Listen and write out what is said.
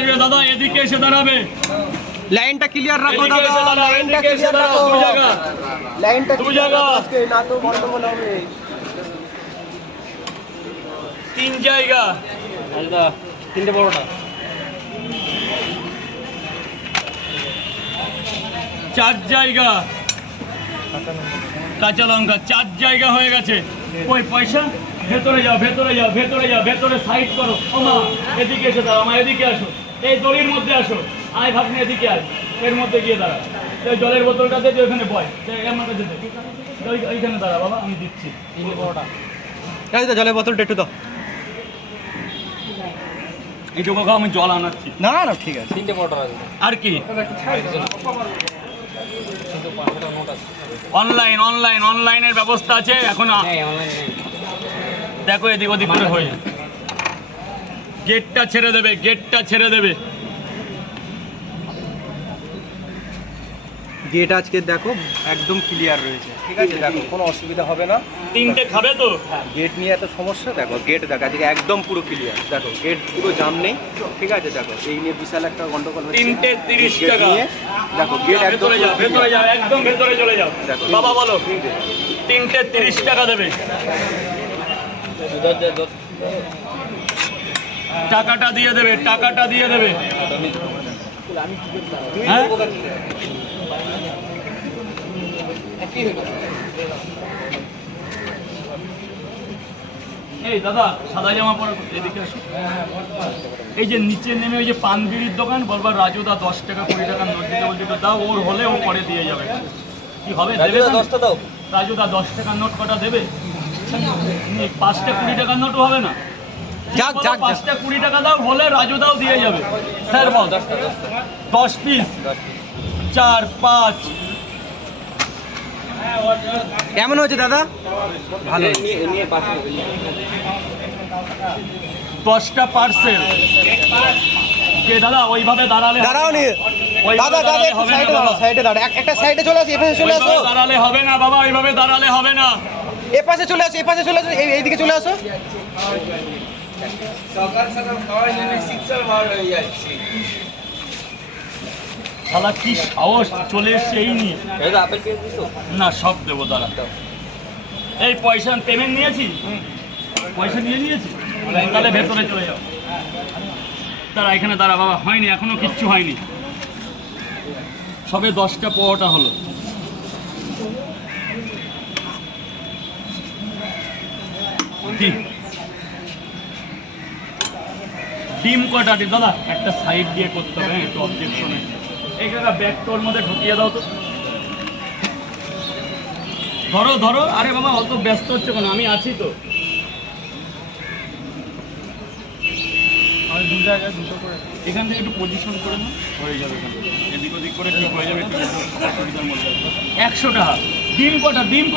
আসবে দাদা, এদিকে এসে দাঁড়াবে। লাইনটা ক্লিয়ার রাখো দাদা, লাইনটা এদিকে এসে ক্লিয়ার দাঁড়াও, রাখো, দু জায়গা। লাইনটা দু ক্লিয়ার জায়গা। রাখো আজকে, না তো গন্ডগোল হবে। 3 জায়গা। আচ্ছা, 3টে বড়টা। 4 জায়গা। কাঁচা লঙ্কা 4 জায়গা হয়ে গেছে। ওই পয়সা ভেতরে যাও, ভেতরে যাও, ভেতরে যাও, ভেতরে সাইড করো। ওমা এদিকে এসে দাঁড়াও, মা এদিকে আসো, এই দড়ির মধ্যে আসো। আয় ভাগ্নে এদিকে আয়, এর মধ্যে গিয়ে দাঁড়া। এই জলের বোতলটা দিয়ে ওখানে বয়, এর মধ্যে যেতে ওইখানে দাঁড়া বাবা, আমি দিচ্ছি। 3টে বড়টা। এই তো জলের বোতলটা একটু দাও। এইটুকু খাও, আমি জল আনাচ্ছি। না না ঠিক আছে। 3টে বড়টা আছে। আর কি কিন্তু 500 নোট আছে। অনলাইন অনলাইন অনলাইনের ব্যবস্থা আছে এখন। নেই, অনলাইন নেই। দেখো এদিক ওদিক করে হয়ে যায়। গেটটা ছেড়ে দেবে, গেটটা ছেড়ে দেবে। গেট আজকে দেখো একদম ক্লিয়ার রয়েছে, ঠিক আছে, দেখো কোনো অসুবিধা হবে না। 3টে খাবে তো? গেট নিয়ে এত সমস্যা, দেখো গেট দেখো আজকে একদম পুরো ক্লিয়ার, দেখো গেট পুরো জাম নেই, ঠিক আছে। দেখো এই নিয়ে বিশাল একটা গন্ডগোল হচ্ছে। 3টে 30 গেট টাকা। নিয়ে দেখো গেট একদম ভেতরে যাও, ভেতরে যাও, একদম ভেতরে চলে যাও। দেখো। বাবা বলো 3টে 30 টাকা দেবে। টাকাটা দিয়ে দেবে, টাকাটা দিয়ে দেবে। হ্যাঁ এই দাদা সাদা জামা পরে এদিকে আসো। এই যে নিচে নেমে ওই যে পান বিড়ির দোকান, বলবার রাজু দা 10 টাকা 20 টাকা নোট দিতে বলছে, একটু দাও, ওর হলে ও পরে দিয়ে যাবে। কি হবে দেবে? 10টা দাও। রাজু দা 10 টাকার নোট কটা দেবে? 5টা 20 টাকার নোটও হবে না। যাক, যাক, যাক। 5টা 20 টাকা দাও, হলে রাজু দাও দিয়ে যাবে। স্যার বল 10 পিস, 4 5। কেমন হয়েছে দাদা? ভালো। নিয়ে পাশে 10টা পার্সেল। কে দাদা ওইভাবে দাঁড়ালে দাঁড়াও নি ওইভাবে দাদা, দাদা দাঁড়ালে একটু হবে না সাইডে বাবা। দাঁড়াও, সাইডে দাঁড়াও, একটা সাইডে চলে আসো, এপাশে চলে আসো, ওইভাবে দাঁড়ালে হবে না বাবা, ওইভাবে দাঁড়ালে হবে না। এপাশে চলে আসো, এপাশে চলে আসো, এইদিকে চলে আসো। শালা কি সাহস, চলে এসছে এই নিয়ে। এটা আপেল পেয়ে দিছো? না সব দেবো দাঁড়া। এই পয়সা পেমেন্ট নিয়েছি, পয়সা নিয়ে নিয়েছি, তাহলে ভেতরে চলে যাও। দাঁড়া এখানে দাঁড়া বাবা, হয়নি এখনো কিচ্ছু হয়নি, সবে 10টা পরোটা হলো। ডিম কটা ডিম দাদা? একটা সাইড দিয়ে করতে হবে, একটু অবজেকশনে। এখানে ব্যাগ তোর মধ্যে ঢুকিয়ে দাও তো। ধরো ধরো, আরে বাবা অত ব্যস্ত হচ্ছে কেন, আমি আছি তো। আর 2 জায়গায় 2টো করে এখান থেকে একটু পজিশন করে নাও, হয়ে যাবে। এখান থেকে এদিক ওদিক করে ঠিক হয়ে যাবে। 100 টাকা ডিম কটা? ডিম